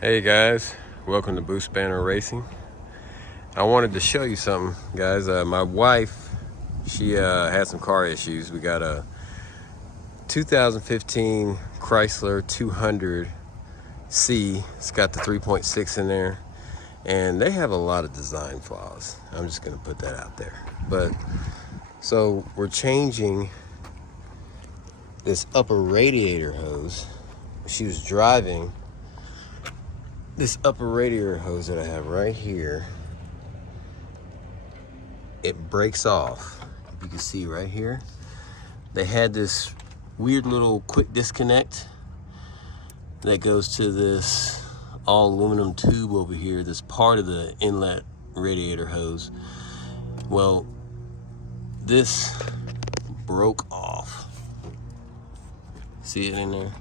Hey guys, welcome to Boost Banner Racing. I wanted to show you something, guys. My wife, she had some car issues. We got a 2015 Chrysler 200C. It's got the 3.6 in there, and they have a lot of design flaws. I'm just gonna put that out there. But so we're changing this upper radiator hose. She was driving this upper radiator hose that I have right here. It breaks off. You can see right here. They had this weird little quick disconnect that goes to this all aluminum tube over here that's part of the inlet radiator hose. Well, this broke off. See it in there?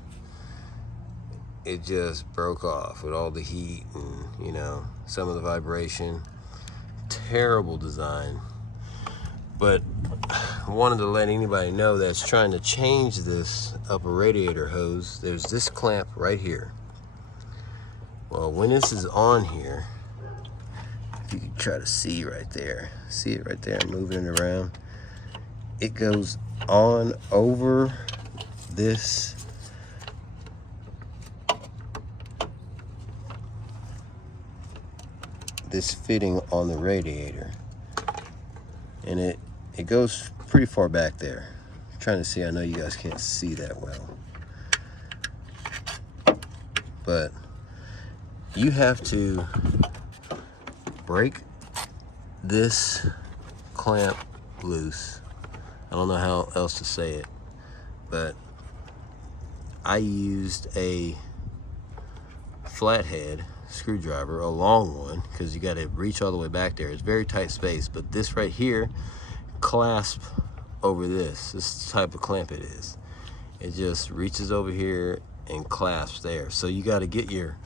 It just broke off with all the heat and, you know, some of the vibration. Terrible design. But I wanted to let anybody know that's trying to change this upper radiator hose. There's this clamp right here. Well, when this is on here, you can try to see right there. See it right there? I'm moving it around. It goes on over this fitting on the radiator, and it goes pretty far back there. I'm trying to see, I know you guys can't see that well, but you have to break this clamp loose. I don't know how else to say it, but I used a flathead screwdriver, a long one, because you got to reach all the way back there. It's very tight space, but this right here clasps over this. This is the type of clamp it is. It just reaches over here and clasps there. So you got to get your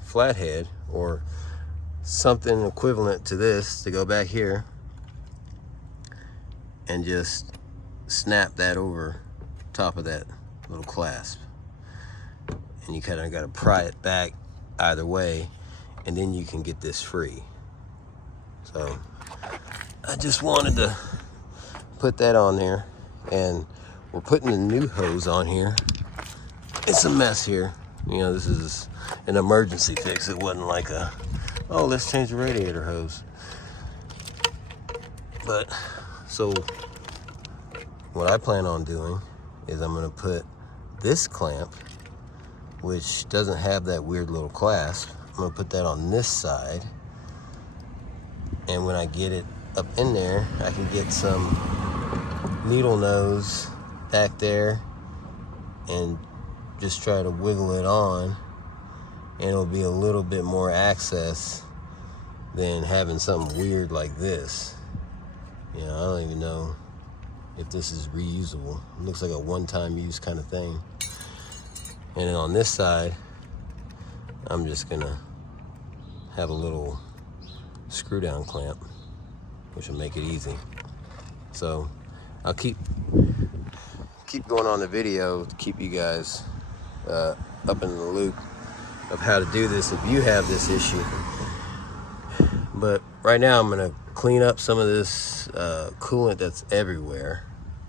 flathead or something equivalent to this to go back here and just snap that over top of that little clasp. And you kind of got to pry it back either way, and then you can get this free. So I just wanted to put that on there, and we're putting the new hose on here. It's a mess here. You know, this is an emergency fix. It wasn't like a, oh, let's change the radiator hose. But so what I plan on doing is I'm going to put this clamp, which doesn't have that weird little clasp. I'm gonna put that on this side, and when I get it up in there, I can get some needle nose back there and just try to wiggle it on, and it'll be a little bit more access than having something weird like this. You know, I don't even know if this is reusable. It looks like a one-time use kind of thing. And then on this side, I'm just gonna have a little screw down clamp, which will make it easy. So I'll keep going on the video to keep you guys up in the loop of how to do this if you have this issue. But right now I'm gonna clean up some of this coolant that's everywhere,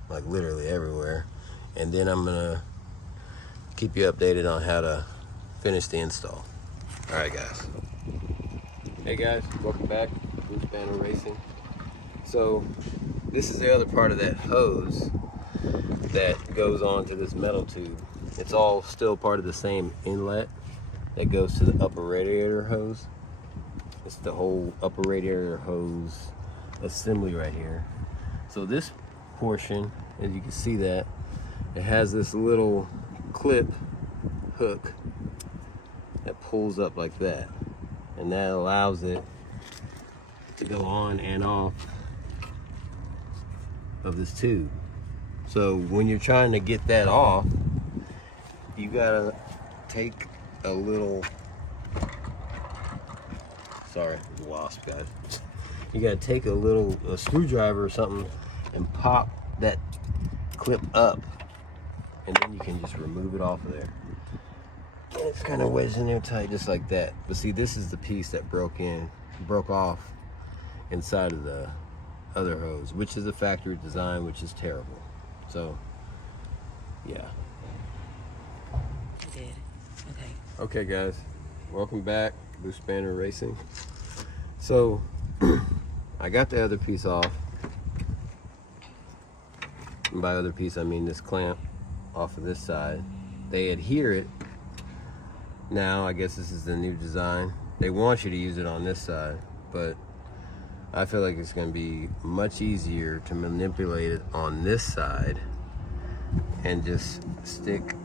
like literally everywhere, and then I'm gonna keep you updated on how to finish the install. All right, guys. Hey guys, welcome back to Boost Banner Racing. So this is the other part of that hose that goes onto this metal tube. It's all still part of the same inlet that goes to the upper radiator hose. It's the whole upper radiator hose assembly right here. So this portion, as you can see, that it has this little clip hook that pulls up like that, and that allows it to go on and off of this tube. So when you're trying to get that off, you gotta take a little, sorry, wasp, guys. You gotta take a screwdriver or something and pop that clip up, and then you can just remove it off of there. And it's kind of wedged in there tight, just like that. But see, this is the piece that broke off inside of the other hose, which is a factory design, which is terrible. So, yeah. I did. Okay. Okay, guys, welcome back, Blue Spanner Racing. So, I got the other piece off. And by other piece, I mean this clamp off of this side. They adhere it. Now, I guess this is the new design. They want you to use it on this side, but I feel like it's going to be much easier to manipulate it on this side and just stick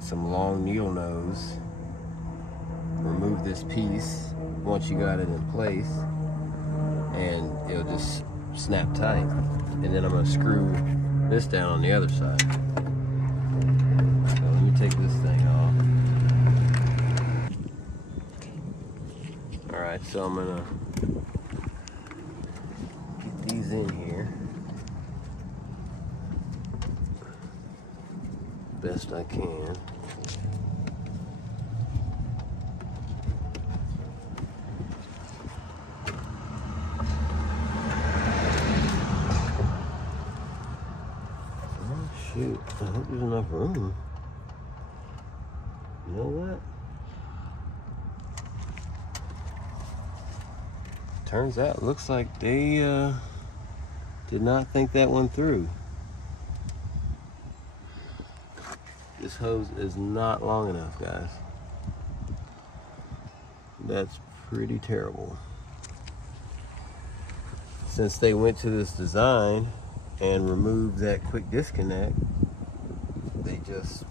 some long needle nose, remove this piece once you got it in place, and it'll just snap tight. And then I'm going to screw this down on the other side. So let me take this thing off. Alright, so I'm gonna get these in here best I can. Oh shoot, I hope there's enough room. You know what? Turns out, looks like they did not think that one through. This hose is not long enough, guys. That's pretty terrible. Since they went to this design and removed that quick disconnect, they just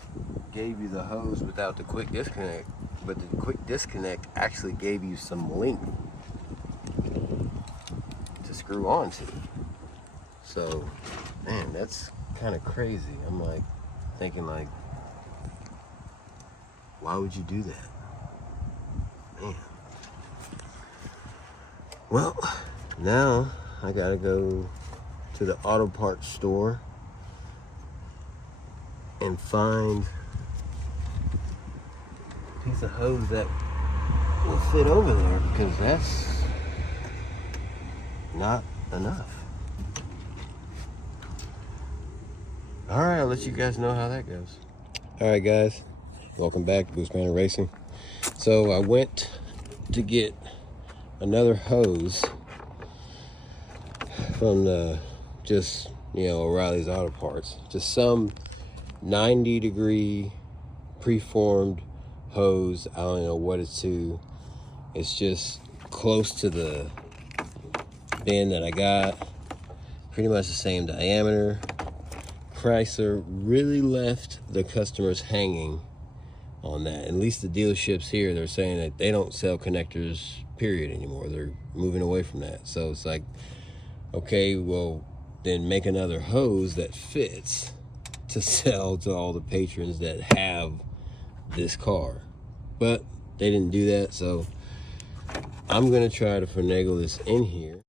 gave you the hose without the quick disconnect, but the quick disconnect actually gave you some length to screw onto. So, man, that's kind of crazy. I'm like thinking like, why would you do that? Man. Well, now I gotta go to the auto parts store and find a piece of hose that will fit over there, because that's not enough. All right, I'll let you guys know how that goes. All right, guys, welcome back to Blue Spanner Racing. So I went to get another hose from the O'Reilly's Auto Parts. Just some 90-degree preformed hose. I don't know what it's to. It's just close to the bin that I got. Pretty much the same diameter. Chrysler really left the customers hanging on that. At least the dealerships here, they're saying that they don't sell connectors, period, anymore. They're moving away from that. So it's like, okay, well, then make another hose that fits to sell to all the patrons that have this car. But they didn't do that, so I'm gonna try to finagle this in here.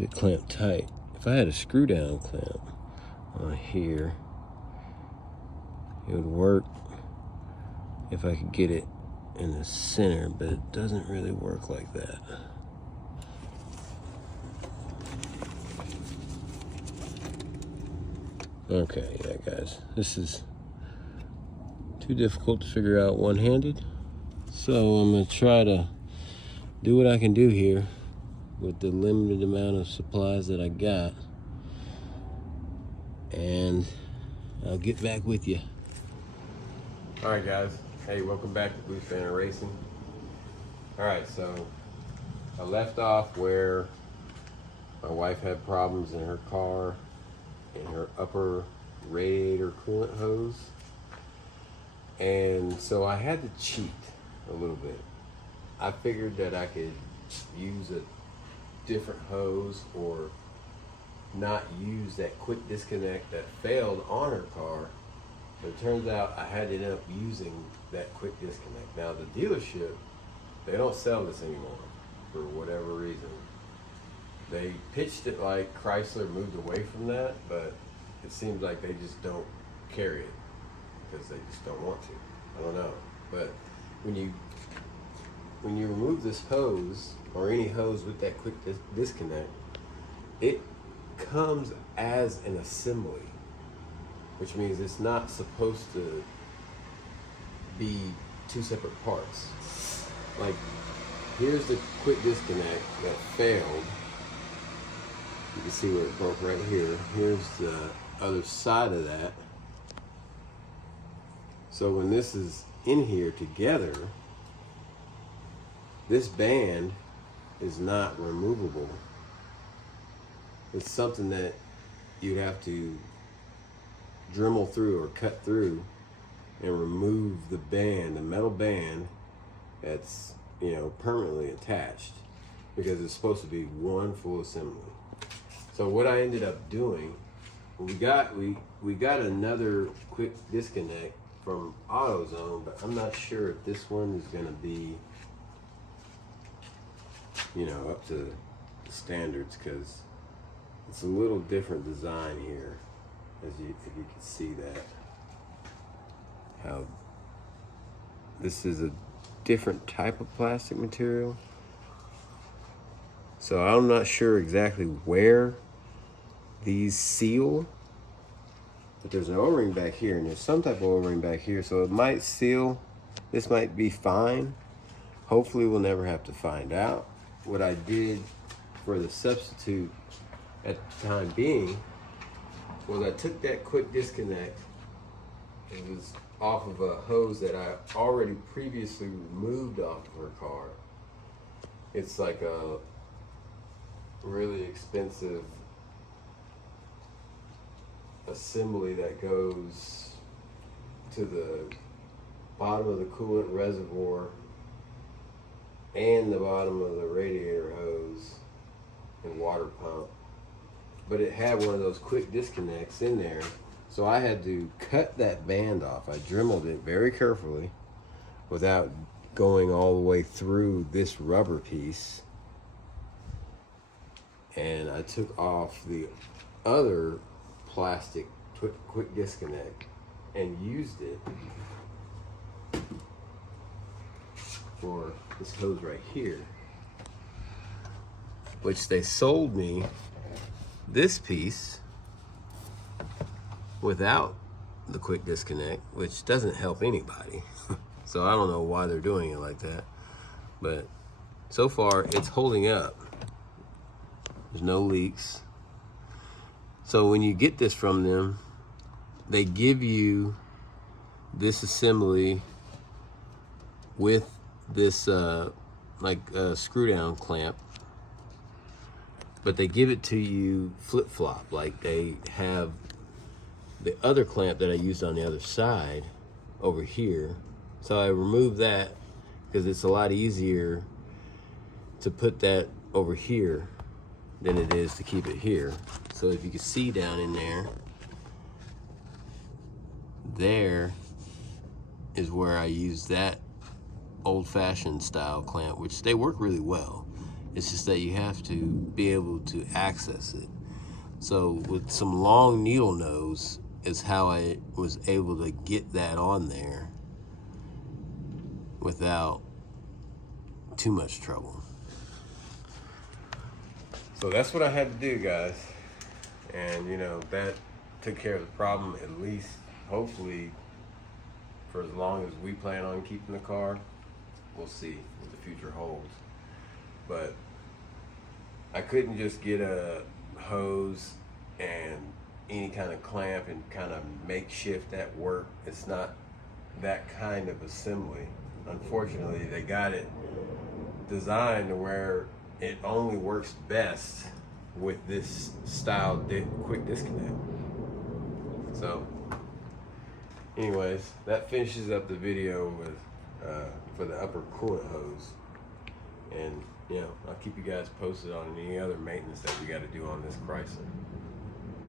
It clamped tight. If I had a screw down clamp on here, it would work if I could get it in the center, but it doesn't really work like that. Okay, yeah, guys, this is too difficult to figure out one-handed, so I'm gonna try to do what I can do here with the limited amount of supplies that I got, and I'll get back with you. All right, guys. Hey, welcome back to Blue Spanner Racing. All right, so I left off where my wife had problems in her car in her upper radiator coolant hose, and so I had to cheat a little bit. I figured that I could use a different hose or not use that quick disconnect that failed on her car. But it turns out I had to end up using that quick disconnect. Now the dealership, they don't sell this anymore for whatever reason. They pitched it like Chrysler moved away from that, but it seems like they just don't carry it because they just don't want to. I don't know. But when you remove this hose, or any hose with that quick disconnect, it comes as an assembly, which means it's not supposed to be two separate parts. Like, here's the quick disconnect that failed. You can see where it broke right here. Here's the other side of that. So when this is in here together, this band is not removable. It's something that you have to Dremel through or cut through and remove the band, the metal band that's, you know, permanently attached, because it's supposed to be one full assembly. So what I ended up doing, we got another quick disconnect from AutoZone, but I'm not sure if this one is going to be, you know, up to standards, because it's a little different design here, if you can see that. How this is a different type of plastic material. So I'm not sure exactly where these seal, but there's an O-ring back here, and there's some type of O-ring back here, so it might seal. This might be fine. Hopefully we'll never have to find out. What I did for the substitute at the time being was I took that quick disconnect. It was off of a hose that I already previously removed off of her car. It's like a really expensive assembly that goes to the bottom of the coolant reservoir and the bottom of the radiator hose and water pump. But it had one of those quick disconnects in there, so I had to cut that band off. I dremeled it very carefully without going all the way through this rubber piece, and I took off the other plastic quick disconnect and used it for this hose right here, which they sold me this piece without the quick disconnect, which doesn't help anybody. So I don't know why they're doing it like that, but so far it's holding up. There's no leaks. So when you get this from them, they give you this assembly with this like a screw down clamp, but they give it to you flip-flop. Like, they have the other clamp that I used on the other side over here. So I removed that because it's a lot easier to put that over here than it is to keep it here. So if you can see down in there is where I use that old-fashioned style clamp, which they work really well. It's just that you have to be able to access it. So with some long needle nose is how I was able to get that on there without too much trouble. So that's what I had to do, guys. And you know, that took care of the problem, at least, hopefully, for as long as we plan on keeping the car. We'll see what the future holds. But I couldn't just get a hose and any kind of clamp and kind of makeshift that work. It's not that kind of assembly. Unfortunately, they got it designed to where it only works best with this style quick disconnect. So anyways, that finishes up the video with for the upper coolant hose. And you know, I'll keep you guys posted on any other maintenance that we got to do on this Chrysler.